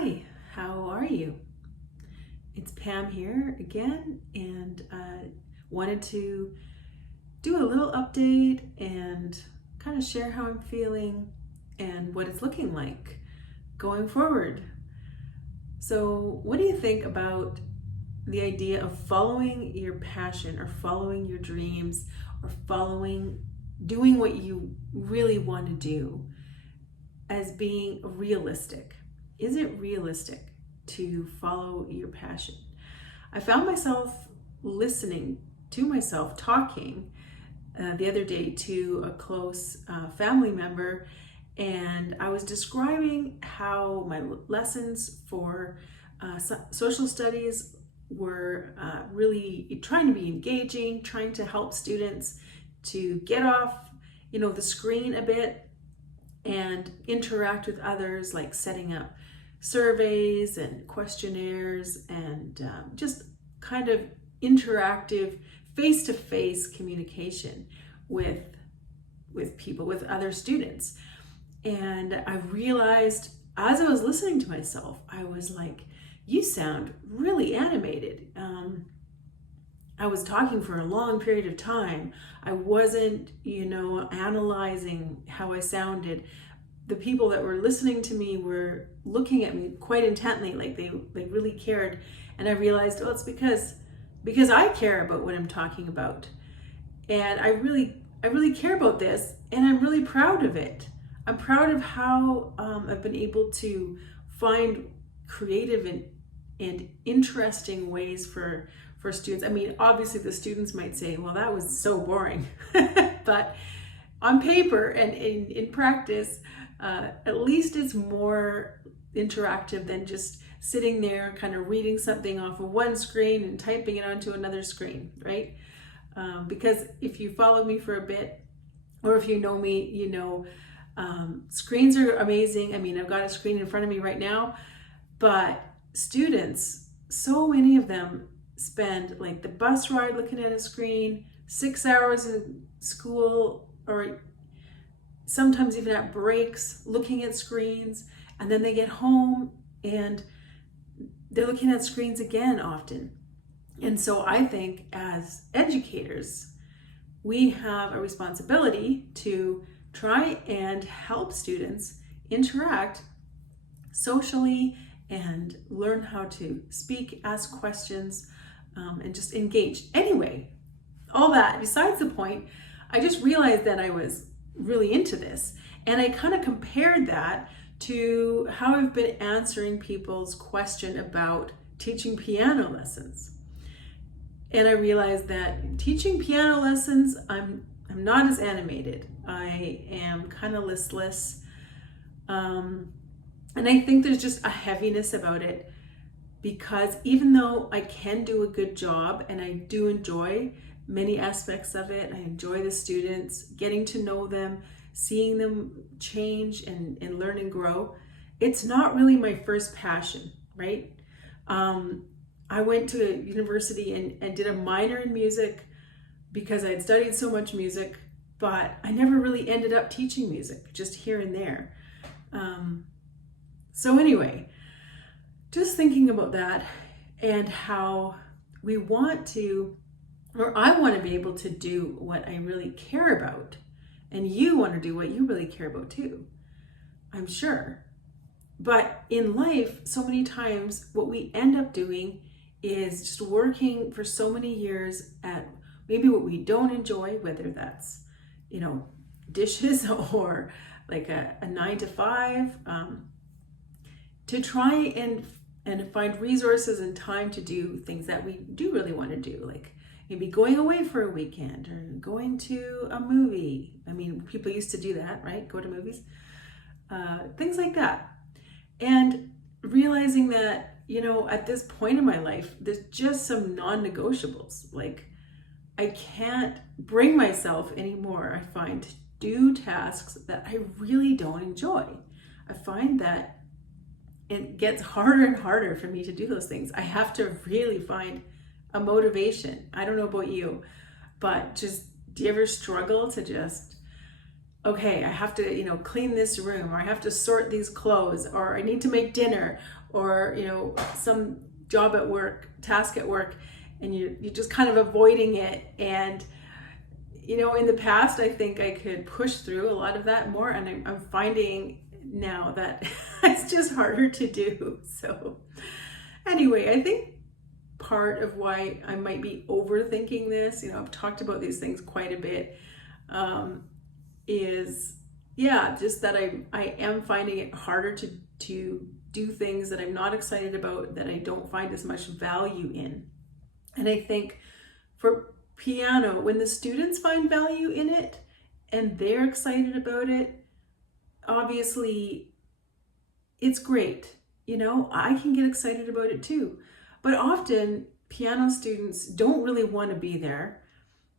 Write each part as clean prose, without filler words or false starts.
Hi, how are you? It's Pam here again, and wanted to do a little update and kind of share how I'm feeling and what it's looking like going forward. So, what do you think about the idea of following your passion or following your dreams or doing what you really want to do as being realistic? Is it realistic to follow your passion? I found myself listening to myself talking the other day to a close family member, and I was describing how my lessons for social studies were really trying to be engaging, trying to help students to get off, the screen a bit and interact with others, like setting up surveys and questionnaires and just kind of interactive face-to-face communication with people, with other students. And I realized as I was listening to myself, I was like, you sound really animated. I was talking for a long period of time. I wasn't, analyzing how I sounded. The people that were listening to me were looking at me quite intently, like they really cared. And I realized, it's because I care about what I'm talking about. And I really care about this, and I'm really proud of it. I'm proud of how I've been able to find creative and interesting ways for students. I mean, obviously the students might say, well, that was so boring. But on paper and in practice, at least it's more interactive than just sitting there kind of reading something off of one screen and typing it onto another screen, right? Because if you follow me for a bit, or if you know me, screens are amazing. I mean, I've got a screen in front of me right now, but students, so many of them spend like the bus ride looking at a screen, 6 hours in school, or sometimes even at breaks looking at screens, and then they get home and they're looking at screens again often. And so I think as educators, we have a responsibility to try and help students interact socially and learn how to speak, ask questions, and just engage. Anyway, all that besides the point, I just realized that I was really into this, and I kind of compared that to how I've been answering people's question about teaching piano lessons. And I realized that teaching piano lessons, I'm not as animated. I am kind of listless. And I think there's just a heaviness about it, because even though I can do a good job and I do enjoy many aspects of it, I enjoy the students, getting to know them, seeing them change and learn and grow, it's not really my first passion, right? I went to university and did a minor in music because I had studied so much music, but I never really ended up teaching music, just here and there. So anyway, just thinking about that and how we want to, or I want to be able to do what I really care about, and you want to do what you really care about too, I'm sure. But in life, so many times what we end up doing is just working for so many years at maybe what we don't enjoy, whether that's, dishes or like a 9 to 5, to try and find resources and time to do things that we do really want to do, like maybe going away for a weekend or going to a movie. I mean, people used to do that, right? Go to movies, things like that. And realizing that, at this point in my life, there's just some non-negotiables. Like, I can't bring myself anymore, I find, to do tasks that I really don't enjoy. I find that it gets harder and harder for me to do those things. I have to really find a motivation. I don't know about you, but just, do you ever struggle to just okay, I have to, clean this room, or I have to sort these clothes, or I need to make dinner, or, some job at work, task at work, and you're just kind of avoiding it. And, in the past, I think I could push through a lot of that more, and I'm finding now that it's just harder to do. So anyway, I think part of why I might be overthinking this, I've talked about these things quite a bit, is just that I am finding it harder to do things that I'm not excited about, that I don't find as much value in. And I think for piano, when the students find value in it and they're excited about it, obviously it's great. I can get excited about it too. But often piano students don't really want to be there.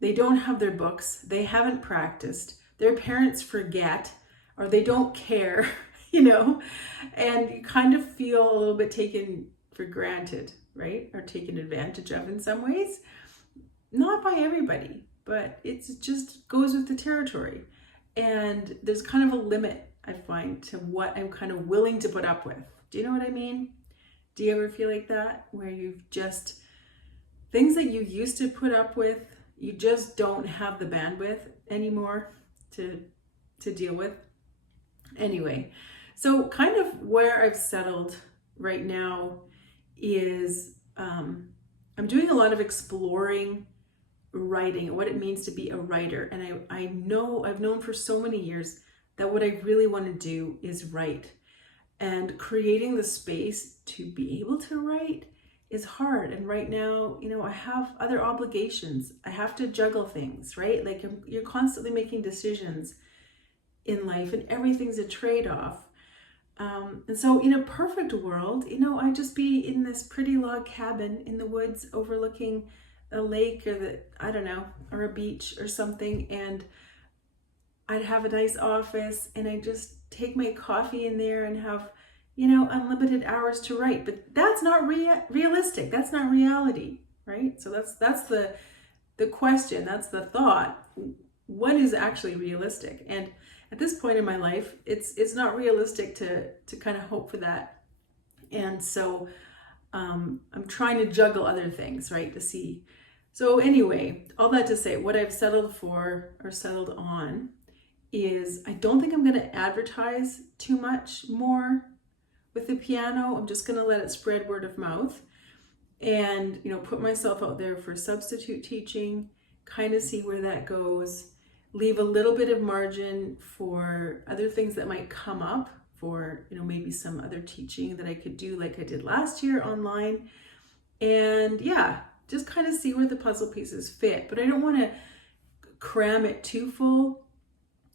They don't have their books. They haven't practiced. Their parents forget, or they don't care, and you kind of feel a little bit taken for granted, right? Or taken advantage of in some ways. Not by everybody, but it just goes with the territory. And there's kind of a limit, I find, to what I'm kind of willing to put up with. Do you know what I mean? Do you ever feel like that, where you've just, things that you used to put up with, you just don't have the bandwidth anymore to deal with? Anyway, so kind of where I've settled right now is I'm doing a lot of exploring writing and what it means to be a writer. And I've known for so many years that what I really want to do is write. And creating the space to be able to write is hard. And right now, I have other obligations. I have to juggle things, right? Like you're constantly making decisions in life, and everything's a trade-off. And so in a perfect world, I'd just be in this pretty log cabin in the woods overlooking a lake or a beach or something, and I'd have a nice office, and I just take my coffee in there and have, unlimited hours to write. But that's not realistic. That's not reality, right? So that's the question. That's the thought. What is actually realistic? And at this point in my life, it's not realistic to kind of hope for that. And so I'm trying to juggle other things, right, to see. So anyway, all that to say, what I've settled for or settled on is I don't think I'm going to advertise too much more with the piano. I'm just going to let it spread word of mouth and, put myself out there for substitute teaching, kind of see where that goes, leave a little bit of margin for other things that might come up, for, maybe some other teaching that I could do like I did last year online. And just kind of see where the puzzle pieces fit. But I don't want to cram it too full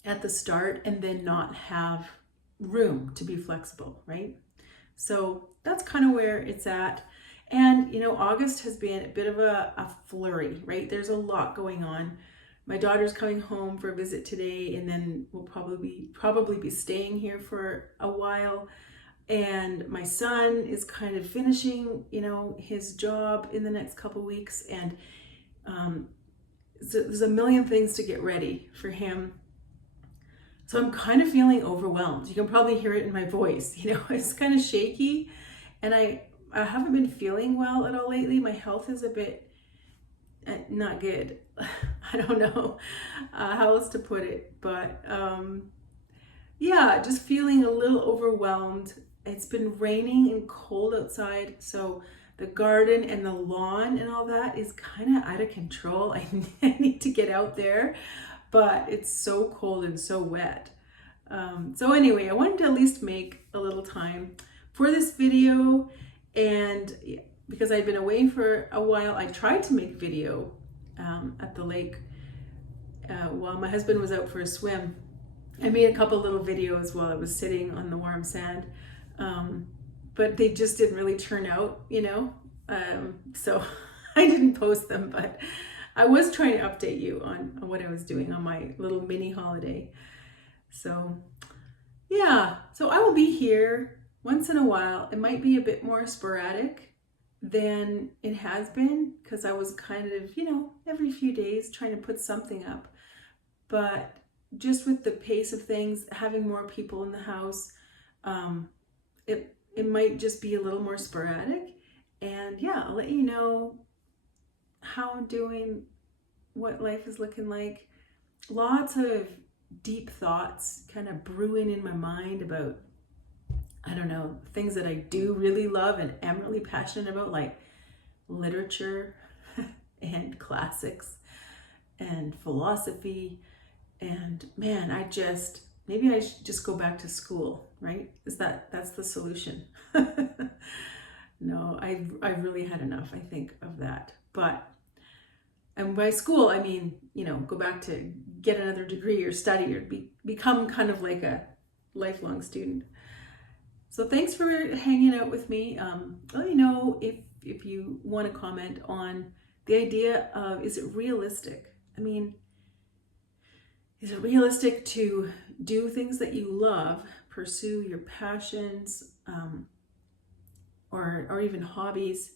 at the start and then not have room to be flexible, right? So that's kind of where it's at. And, August has been a bit of a flurry, right? There's a lot going on. My daughter's coming home for a visit today, and then we'll probably be staying here for a while. And my son is kind of finishing, his job in the next couple weeks. And so there's a million things to get ready for him. So I'm kind of feeling overwhelmed. You can probably hear it in my voice. It's kind of shaky. And I haven't been feeling well at all lately. My health is a bit not good. I don't know how else to put it. But just feeling a little overwhelmed. It's been raining and cold outside, so the garden and the lawn and all that is kind of out of control. I need to get out there, but it's so cold and so wet. So anyway, I wanted to at least make a little time for this video, and because I'd been away for a while, I tried to make video at the lake while my husband was out for a swim. I made a couple little videos while I was sitting on the warm sand. But they just didn't really turn out, so I didn't post them, but I was trying to update you on what I was doing on my little mini holiday. So so I will be here once in a while. It might be a bit more sporadic than it has been, because I was kind of, every few days trying to put something up. But just with the pace of things, having more people in the house, it might just be a little more sporadic. And yeah, I'll let you know how I'm doing, what life is looking like. Lots of deep thoughts kind of brewing in my mind about, I don't know, things that I do really love and am really passionate about, like literature and classics and philosophy. And man, maybe I should just go back to school, right? That's the solution? No, I really had enough, I think, of that. And by school, I mean, go back to get another degree or study or become kind of like a lifelong student. So thanks for hanging out with me. Let me know if you want to comment on the idea of, is it realistic? I mean, is it realistic to do things that you love, pursue your passions, or even hobbies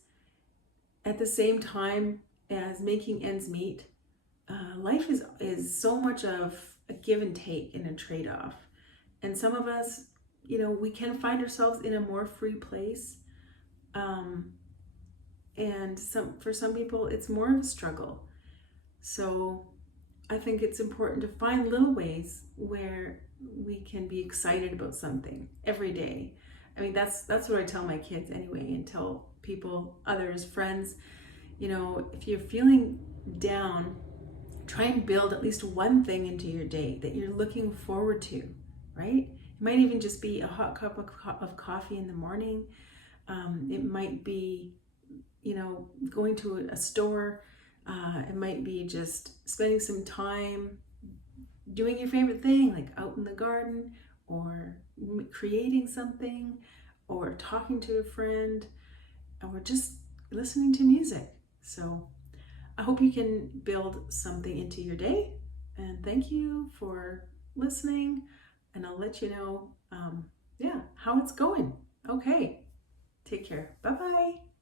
at the same time as making ends meet? Life is so much of a give and take and a trade-off. And some of us, we can find ourselves in a more free place. And for some people, it's more of a struggle. So I think it's important to find little ways where we can be excited about something every day. I mean, that's what I tell my kids anyway, and tell people, others, friends, if you're feeling down, try and build at least one thing into your day that you're looking forward to, right? It might even just be a hot cup of coffee in the morning. It might be, going to a store. It might be just spending some time doing your favorite thing, like out in the garden, or creating something, or talking to a friend, or just listening to music. So I hope you can build something into your day. And thank you for listening. And I'll let you know, how it's going. Okay. Take care. Bye-bye.